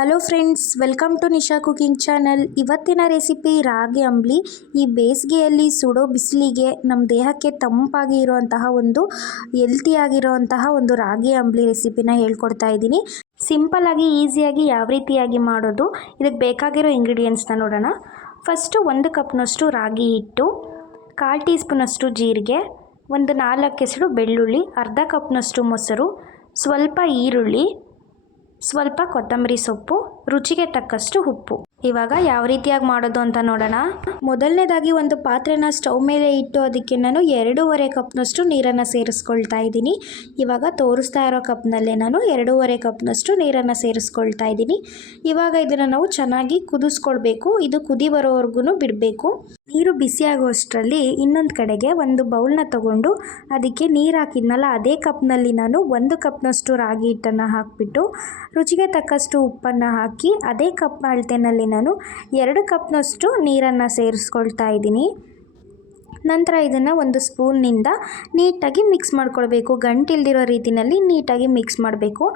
Hello friends, welcome to Nisha cooking channel. ಇವತ್ತಿನ recipe ragi ambli. ಈ ಬೇಸಿಗೆಯಲ್ಲಿ ಸುಡೋ ಬಿಸಿಲಿಗೆ ನಮ್ಮ ದೇಹಕ್ಕೆ ತಂಪಾಗಿ ಇರುವಂತಹ ಒಂದು ಹೆಲ್ತಿಯಾಗಿರುವಂತಹ ಒಂದು ರಾಗಿ ಅಂಬ್ಲಿ ರೆಸಿಪಿನ ಹೇಳ್ಕೊಡ್ತಾ ಇದ್ದೀನಿ. ಸಿಂಪಲ್ಲಾಗಿ ಈಸಿಯಾಗಿ ಯಾವ ರೀತಿಯಾಗಿ ಮಾಡೋದು, ಇದಕ್ಕೆ ಬೇಕಾಗಿರೋ ಇಂಗ್ರೀಡಿಯೆಂಟ್ಸ್ನ ನೋಡೋಣ. ಫಸ್ಟು 1 ಕಪ್ನಷ್ಟು ರಾಗಿ ಹಿಟ್ಟು, 1/4 ಟೀ ಸ್ಪೂನಷ್ಟು ಜೀರಿಗೆ, ಒಂದು 4 ಹೆಸರು ಬೆಳ್ಳುಳ್ಳಿ, ಅರ್ಧ ಕಪ್ನಷ್ಟು ಮೊಸರು, ಸ್ವಲ್ಪ ಈರುಳ್ಳಿ, ಸ್ವಲ್ಪ ಕೊತ್ತಂಬರಿ ಸೊಪ್ಪು, ರುಚಿಗೆ ತಕ್ಕಷ್ಟು ಉಪ್ಪು. ಇವಾಗ ಯಾವ ರೀತಿಯಾಗಿ ಮಾಡೋದು ಅಂತ ನೋಡೋಣ. ಮೊದಲನೇದಾಗಿ ಒಂದು ಪಾತ್ರೆನ ಸ್ಟವ್ ಮೇಲೆ ಇಟ್ಟು ಅದಕ್ಕೆ ನಾನು 2.5 ಕಪ್ನಷ್ಟು ನೀರನ್ನು ಸೇರಿಸ್ಕೊಳ್ತಾ ಇದ್ದೀನಿ. ಇವಾಗ ತೋರಿಸ್ತಾ ಇರೋ ಕಪ್ನಲ್ಲೇ ನಾನು 2.5 ಕಪ್ನಷ್ಟು ನೀರನ್ನು ಸೇರಿಸ್ಕೊಳ್ತಾ ಇದ್ದೀನಿ. ಇವಾಗ ಇದನ್ನು ನಾವು ಚೆನ್ನಾಗಿ ಕುದಿಸ್ಕೊಳ್ಬೇಕು. ಇದು ಕುದಿ ಬರೋವರೆಗೂ ಬಿಡಬೇಕು. ನೀರು ಬಿಸಿ ಆಗುವಷ್ಟರಲ್ಲಿ ಇನ್ನೊಂದು ಕಡೆಗೆ ಒಂದು ಬೌಲ್ನ ತಗೊಂಡು ಅದಕ್ಕೆ ನೀರು ಹಾಕಿದ್ನಲ್ಲ, ಅದೇ ಕಪ್ನಲ್ಲಿ ನಾನು 1 ಕಪ್ನಷ್ಟು ರಾಗಿ ಹಿಟ್ಟನ್ನು ಹಾಕಿಬಿಟ್ಟು ರುಚಿಗೆ ತಕ್ಕಷ್ಟು ಉಪ್ಪನ್ನು ಹಾಕಿ ಅದೇ ಕಪ್ ಅಳತೆನಲ್ಲಿ ನಾನು 2 ಕಪ್ನಷ್ಟು ನೀರನ್ನು ಸೇರಿಸ್ಕೊಳ್ತಾ ಇದ್ದೀನಿ. ನಂತರ ಇದನ್ನು ಒಂದು ಸ್ಪೂನ್ನಿಂದ ನೀಟಾಗಿ ಮಿಕ್ಸ್ ಮಾಡ್ಕೊಳ್ಬೇಕು. ಗಂಟಿಲ್ದಿರೋ ರೀತಿಯಲ್ಲಿ ನೀಟಾಗಿ ಮಿಕ್ಸ್ ಮಾಡಬೇಕು.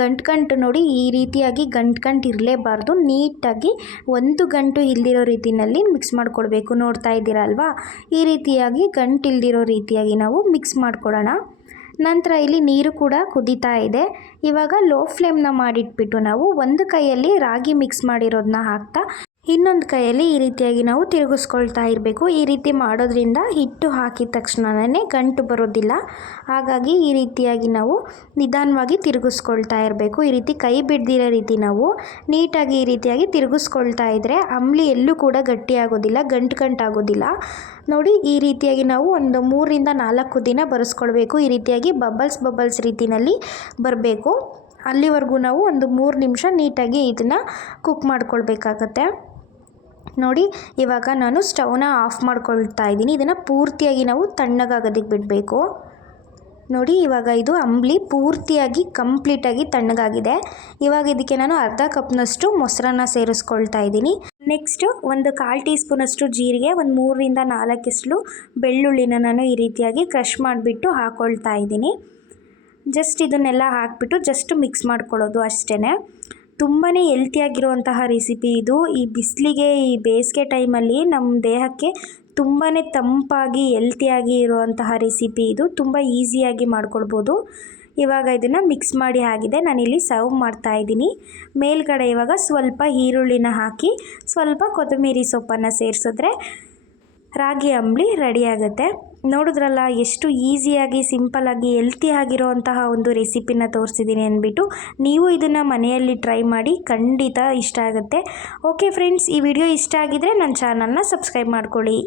ಗಂಟು ನೋಡಿ, ಈ ರೀತಿಯಾಗಿ ಗಂಟು ಇರಲೇಬಾರ್ದು. ನೀಟಾಗಿ ಒಂದು ಗಂಟು ಇಲ್ದಿರೋ ರೀತಿಯಲ್ಲಿ ಮಿಕ್ಸ್ ಮಾಡ್ಕೊಳ್ಬೇಕು. ನೋಡ್ತಾ ಇದ್ದೀರಾ ಅಲ್ವಾ, ಈ ರೀತಿಯಾಗಿ ಗಂಟಿಲ್ದಿರೋ ರೀತಿಯಾಗಿ ನಾವು ಮಿಕ್ಸ್ ಮಾಡ್ಕೊಳ್ಳೋಣ. ನಂತರ ಇಲ್ಲಿ ನೀರು ಕೂಡ ಕುದೀತಾ ಇದೆ. ಇವಾಗ ಲೋ ಫ್ಲೇಮ್ನ ಮಾಡಿಟ್ಬಿಟ್ಟು ನಾವು ಒಂದು ಕೈಯಲ್ಲಿ ರಾಗಿ ಮಿಕ್ಸ್ ಮಾಡಿರೋದನ್ನ ಹಾಕ್ತಾ ಇನ್ನೊಂದು ಕೈಯಲ್ಲಿ ಈ ರೀತಿಯಾಗಿ ನಾವು ತಿರುಗಿಸ್ಕೊಳ್ತಾ ಇರಬೇಕು. ಈ ರೀತಿ ಮಾಡೋದ್ರಿಂದ ಹಿಟ್ಟು ಹಾಕಿದ ತಕ್ಷಣವೇ ಗಂಟು ಬರೋದಿಲ್ಲ. ಹಾಗಾಗಿ ಈ ರೀತಿಯಾಗಿ ನಾವು ನಿಧಾನವಾಗಿ ತಿರುಗಿಸ್ಕೊಳ್ತಾ ಇರಬೇಕು. ಈ ರೀತಿ ಕೈ ಬಿಡ್ದಿರೋ ರೀತಿ ನಾವು ನೀಟಾಗಿ ಈ ರೀತಿಯಾಗಿ ತಿರುಗಿಸ್ಕೊಳ್ತಾ ಇದ್ದರೆ ಅಂಬ್ಲಿ ಎಲ್ಲೂ ಕೂಡ ಗಟ್ಟಿಯಾಗೋದಿಲ್ಲ, ಗಂಟಾಗೋದಿಲ್ಲ. ನೋಡಿ, ಈ ರೀತಿಯಾಗಿ ನಾವು ಒಂದು 3ರಿಂದ 4 ದಿನ ಬರೆಸ್ಕೊಳ್ಬೇಕು. ಈ ರೀತಿಯಾಗಿ ಬಬಲ್ಸ್ ರೀತಿಯಲ್ಲಿ ಬರಬೇಕು. ಅಲ್ಲಿವರೆಗೂ ನಾವು ಒಂದು 3 ನಿಮಿಷ ನೀಟಾಗಿ ಇದನ್ನು ಕುಕ್ ಮಾಡ್ಕೊಳ್ಬೇಕಾಗತ್ತೆ. ನೋಡಿ, ಇವಾಗ ನಾನು ಸ್ಟವ್ನ ಆಫ್ ಮಾಡ್ಕೊಳ್ತಾ ಇದ್ದೀನಿ. ಇದನ್ನು ಪೂರ್ತಿಯಾಗಿ ನಾವು ತಣ್ಣಗಾಗೋದಕ್ಕೆ ಬಿಡಬೇಕು. ನೋಡಿ, ಇವಾಗ ಇದು ಅಂಬ್ಲಿ ಪೂರ್ತಿಯಾಗಿ ಕಂಪ್ಲೀಟಾಗಿ ತಣ್ಣಗಾಗಿದೆ. ಇವಾಗ ಇದಕ್ಕೆ ನಾನು ಅರ್ಧ ಕಪ್ನಷ್ಟು ಮೊಸರನ್ನ ಸೇರಿಸ್ಕೊಳ್ತಾ ಇದ್ದೀನಿ. ನೆಕ್ಸ್ಟು ಒಂದು 1/4 ಟೀ ಸ್ಪೂನಷ್ಟು ಜೀರಿಗೆ, ಒಂದು 3ರಿಂದ 4 ಹೆಸರು ಬೆಳ್ಳುಳ್ಳಿನ ನಾನು ಈ ರೀತಿಯಾಗಿ ಕ್ರಷ್ ಮಾಡಿಬಿಟ್ಟು ಹಾಕ್ಕೊಳ್ತಾ ಇದ್ದೀನಿ. ಜಸ್ಟ್ ಇದನ್ನೆಲ್ಲ ಹಾಕಿಬಿಟ್ಟು ಜಸ್ಟ್ ಮಿಕ್ಸ್ ಮಾಡ್ಕೊಳ್ಳೋದು ಅಷ್ಟೇ. ತುಂಬಾ ಹೆಲ್ತಿಯಾಗಿರುವಂತಹ ರೆಸಿಪಿ ಇದು. ಈ ಬಿಸಿಲಿಗೆ, ಈ ಬೇಸಿಗೆ ಟೈಮಲ್ಲಿ ನಮ್ಮ ದೇಹಕ್ಕೆ ತುಂಬಾ ತಂಪಾಗಿ ಹೆಲ್ತಿಯಾಗಿ ಇರುವಂತಹ ರೆಸಿಪಿ ಇದು. ತುಂಬ ಈಸಿಯಾಗಿ ಮಾಡ್ಕೊಳ್ಬೋದು. ಇವಾಗ ಇದನ್ನು ಮಿಕ್ಸ್ ಮಾಡಿ ಆಗಿದೆ. ನಾನಿಲ್ಲಿ ಸರ್ವ್ ಮಾಡ್ತಾ ಇದ್ದೀನಿ. ಮೇಲ್ಗಡೆ ಇವಾಗ ಸ್ವಲ್ಪ ಈರುಳ್ಳಿನ ಹಾಕಿ ಸ್ವಲ್ಪ ಕೊತ್ತಂಬರಿ ಸೊಪ್ಪನ್ನು ಸೇರಿಸಿದ್ರೆ ರಾಗಿ ಅಂಬ್ಲಿ ರೆಡಿ ಆಗುತ್ತೆ. ನೋಡಿದ್ರಲ್ಲ, ಎಷ್ಟು ಈಸಿಯಾಗಿ ಸಿಂಪಲ್ಲಾಗಿ ಹೆಲ್ತಿ ಆಗಿರೋವಂತಹ ಒಂದು ರೆಸಿಪಿನ ತೋರಿಸಿದ್ದೀನಿ ಅಂದ್ಬಿಟ್ಟು ನೀವು ಇದನ್ನು ಮನೆಯಲ್ಲಿ ಟ್ರೈ ಮಾಡಿ, ಖಂಡಿತ ಇಷ್ಟ ಆಗುತ್ತೆ. ಓಕೆ ಫ್ರೆಂಡ್ಸ್, ಈ ವಿಡಿಯೋ ಇಷ್ಟ ಆಗಿದ್ರೆ ನನ್ನ ಚಾನಲ್ನ ಸಬ್ಸ್ಕ್ರೈಬ್ ಮಾಡ್ಕೊಳ್ಳಿ.